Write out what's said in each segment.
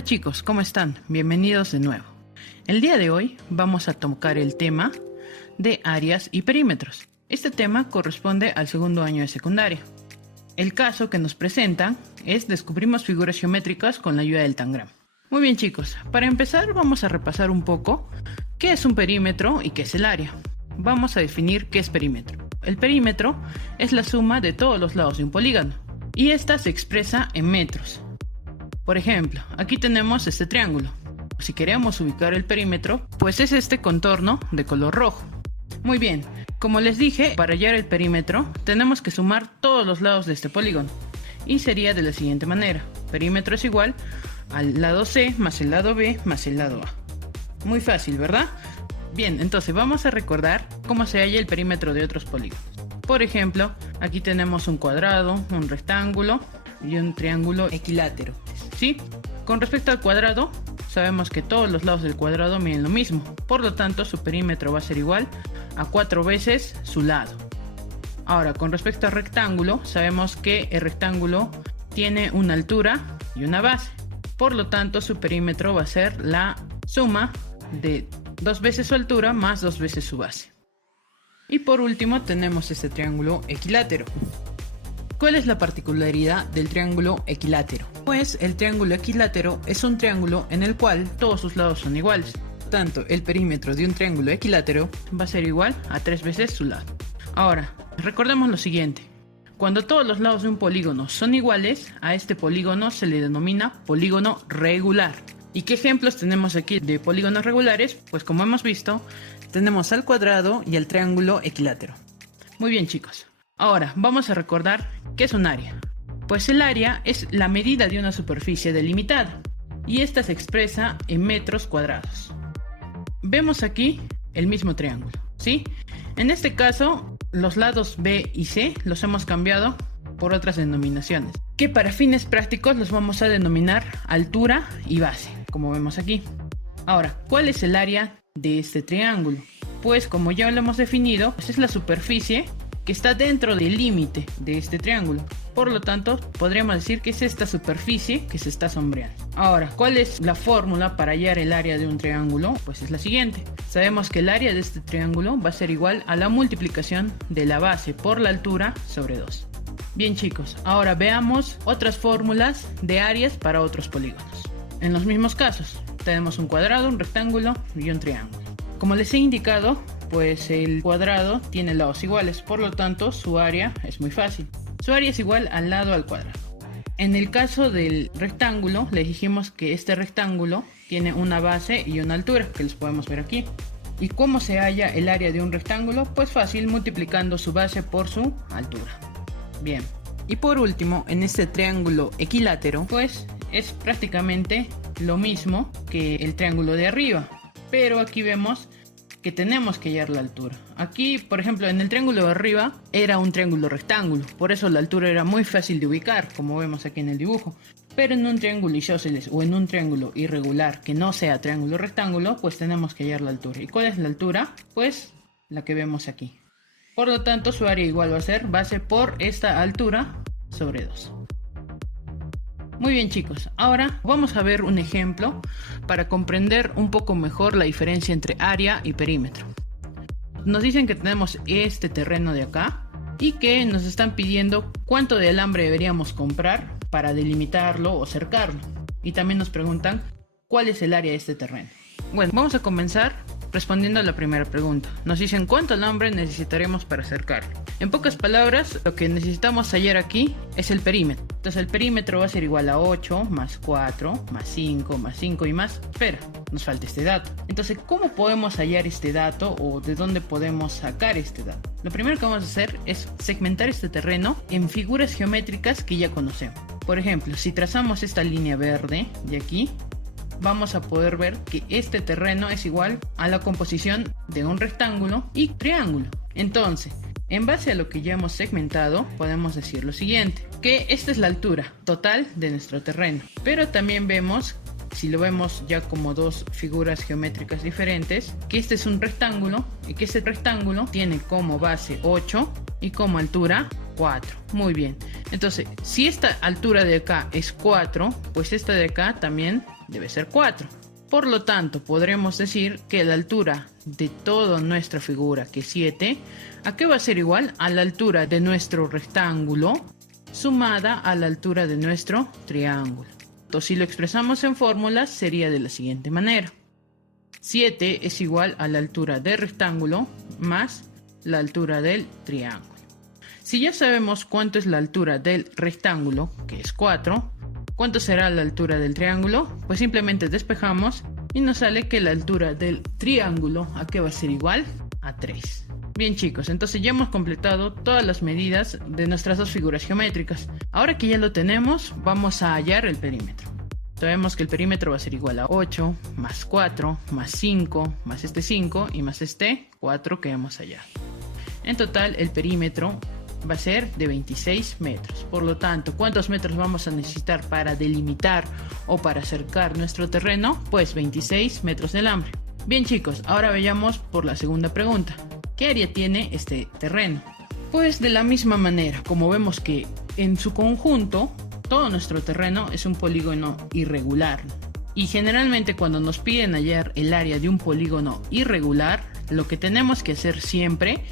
Hola chicos, ¿cómo están? Bienvenidos de nuevo. El día de hoy vamos a tocar el tema de áreas y perímetros. Este tema corresponde al segundo año de secundaria. El caso que nos presentan es descubrimos figuras geométricas con la ayuda del tangramo. Muy bien chicos, para empezar vamos a repasar un poco qué es un perímetro y qué es el área. Vamos a definir qué es perímetro. El perímetro es la suma de todos los lados de un polígono y esta se expresa en metros. Por ejemplo, aquí tenemos este triángulo. Si queremos ubicar el perímetro, pues es este contorno de color rojo. Muy bien, como les dije, para hallar el perímetro tenemos que sumar todos los lados de este polígono. Y sería de la siguiente manera. Perímetro es igual al lado C más el lado B más el lado A. Muy fácil, ¿verdad? Bien, entonces vamos a recordar cómo se halla el perímetro de otros polígonos. Por ejemplo, aquí tenemos un cuadrado, un rectángulo y un triángulo equilátero. ¿Sí? Con respecto al cuadrado, sabemos que todos los lados del cuadrado miden lo mismo. Por lo tanto, su perímetro va a ser igual a 4 veces su lado. Ahora, con respecto al rectángulo, sabemos que el rectángulo tiene una altura y una base. Por lo tanto, su perímetro va a ser la suma de 2 veces su altura más 2 veces su base. Y por último tenemos este triángulo equilátero. ¿Cuál es la particularidad del triángulo equilátero? Pues el triángulo equilátero es un triángulo en el cual todos sus lados son iguales. Tanto el perímetro de un triángulo equilátero va a ser igual a 3 veces su lado. Ahora, recordemos lo siguiente. Cuando todos los lados de un polígono son iguales, a este polígono se le denomina polígono regular. ¿Y qué ejemplos tenemos aquí de polígonos regulares? Pues como hemos visto, tenemos al cuadrado y al triángulo equilátero. Muy bien chicos, ahora vamos a recordar qué es un área. Pues el área es la medida de una superficie delimitada y esta se expresa en metros cuadrados. Vemos aquí el mismo triángulo, ¿sí? En este caso, los lados B y C los hemos cambiado por otras denominaciones, que para fines prácticos los vamos a denominar altura y base, como vemos aquí. Ahora, ¿cuál es el área de este triángulo? Pues como ya lo hemos definido, pues es la superficie que está dentro del límite de este triángulo. Por lo tanto, podríamos decir que es esta superficie que se está sombreando. Ahora, ¿cuál es la fórmula para hallar el área de un triángulo? Pues es la siguiente. Sabemos que el área de este triángulo va a ser igual a la multiplicación de la base por la altura sobre 2. Bien chicos, ahora veamos otras fórmulas de áreas para otros polígonos. En los mismos casos, tenemos un cuadrado, un rectángulo y un triángulo. Como les he indicado, pues el cuadrado tiene lados iguales, por lo tanto su área es muy fácil. Su área es igual al lado al cuadrado. En el caso del rectángulo, les dijimos que este rectángulo tiene una base y una altura, que les podemos ver aquí. ¿Y cómo se halla el área de un rectángulo? Pues fácil, multiplicando su base por su altura. Bien. Y por último, en este triángulo equilátero, pues es prácticamente lo mismo que el triángulo de arriba. Pero aquí vemos que tenemos que hallar la altura. Aquí, por ejemplo, en el triángulo de arriba era un triángulo rectángulo, por eso la altura era muy fácil de ubicar, como vemos aquí en el dibujo. Pero en un triángulo isósceles o en un triángulo irregular que no sea triángulo rectángulo, pues tenemos que hallar la altura. ¿Y cuál es la altura? Pues la que vemos aquí. Por lo tanto, su área igual va a ser base por esta altura sobre 2. Muy bien chicos, ahora vamos a ver un ejemplo para comprender un poco mejor la diferencia entre área y perímetro. Nos dicen que tenemos este terreno de acá y que nos están pidiendo cuánto de alambre deberíamos comprar para delimitarlo o cercarlo. Y también nos preguntan cuál es el área de este terreno. Bueno, vamos a comenzar respondiendo a la primera pregunta. Nos dicen cuánto alambre necesitaremos para cercarlo. En pocas palabras, lo que necesitamos hallar aquí es el perímetro. Entonces el perímetro va a ser igual a 8 más 4 más 5 más 5 y más. Espera, nos falta este dato. Entonces, ¿cómo podemos hallar este dato o de dónde podemos sacar este dato? Lo primero que vamos a hacer es segmentar este terreno en figuras geométricas que ya conocemos. Por ejemplo, si trazamos esta línea verde de aquí, vamos a poder ver que este terreno es igual a la composición de un rectángulo y triángulo. Entonces, en base a lo que ya hemos segmentado, podemos decir lo siguiente, que esta es la altura total de nuestro terreno. Pero también vemos, si lo vemos ya como dos figuras geométricas diferentes, que este es un rectángulo y que este rectángulo tiene como base 8 y como altura 4. Muy bien. Entonces, si esta altura de acá es 4, pues esta de acá también debe ser 4. Por lo tanto, podremos decir que la altura de toda nuestra figura, que es 7, ¿a qué va a ser igual? A la altura de nuestro rectángulo sumada a la altura de nuestro triángulo. Entonces, si lo expresamos en fórmulas, sería de la siguiente manera. 7 es igual a la altura del rectángulo más la altura del triángulo. Si ya sabemos cuánto es la altura del rectángulo, que es 4, ¿cuánto será la altura del triángulo? Pues simplemente despejamos y nos sale que la altura del triángulo, ¿a qué va a ser igual? A 3. Bien chicos, entonces ya hemos completado todas las medidas de nuestras dos figuras geométricas. Ahora que ya lo tenemos, vamos a hallar el perímetro. Sabemos que el perímetro va a ser igual a 8 más 4 más 5 más este 5 y más este 4 que hemos hallado. En total el perímetro va a ser de 26 metros. Por lo tanto, ¿cuántos metros vamos a necesitar para delimitar o para acercar nuestro terreno? Pues 26 metros de alambre. Bien chicos, ahora veamos por la segunda pregunta. ¿Qué área tiene este terreno? Pues de la misma manera, como vemos que en su conjunto todo nuestro terreno es un polígono irregular. Y generalmente cuando nos piden hallar el área de un polígono irregular, lo que tenemos que hacer siempre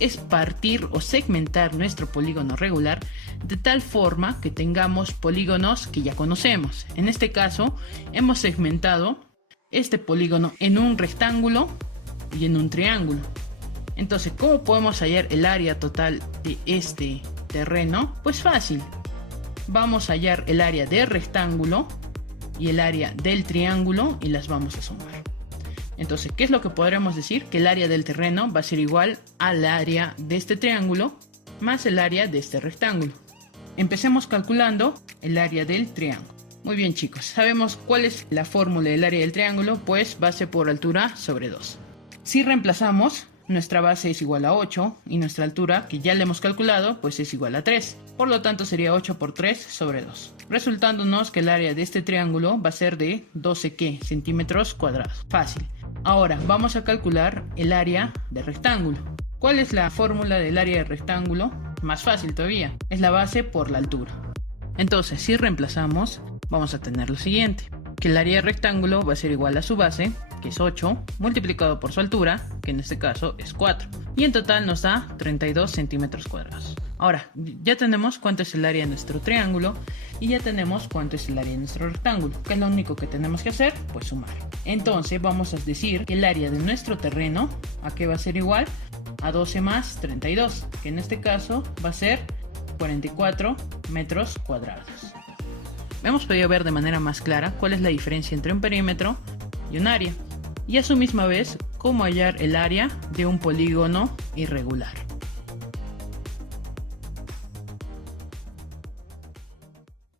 es partir o segmentar nuestro polígono regular de tal forma que tengamos polígonos que ya conocemos. En este caso, hemos segmentado este polígono en un rectángulo y en un triángulo. Entonces, ¿cómo podemos hallar el área total de este terreno? Pues fácil. Vamos a hallar el área del rectángulo y el área del triángulo y las vamos a sumar. Entonces, ¿qué es lo que podremos decir? Que el área del terreno va a ser igual al área de este triángulo más el área de este rectángulo. Empecemos calculando el área del triángulo. Muy bien chicos, ¿sabemos cuál es la fórmula del área del triángulo? Pues base por altura sobre 2. Si reemplazamos, nuestra base es igual a 8 y nuestra altura, que ya le hemos calculado, pues es igual a 3. Por lo tanto sería 8 por 3 sobre 2. Resultándonos que el área de este triángulo va a ser de 12 centímetros cuadrados. Fácil. Ahora vamos a calcular el área del rectángulo. ¿Cuál es la fórmula del área del rectángulo? Más fácil todavía. Es la base por la altura. Entonces si reemplazamos, vamos a tener lo siguiente. Que el área del rectángulo va a ser igual a su base, que es 8, multiplicado por su altura, que en este caso es 4. Y en total nos da 32 centímetros cuadrados. Ahora, ya tenemos cuánto es el área de nuestro triángulo y ya tenemos cuánto es el área de nuestro rectángulo. ¿Qué es lo único que tenemos que hacer? Pues sumar. Entonces vamos a decir que el área de nuestro terreno, ¿a qué va a ser igual? A 12 más 32, que en este caso va a ser 44 metros cuadrados. Hemos podido ver de manera más clara cuál es la diferencia entre un perímetro y un área. Y a su misma vez, cómo hallar el área de un polígono irregular.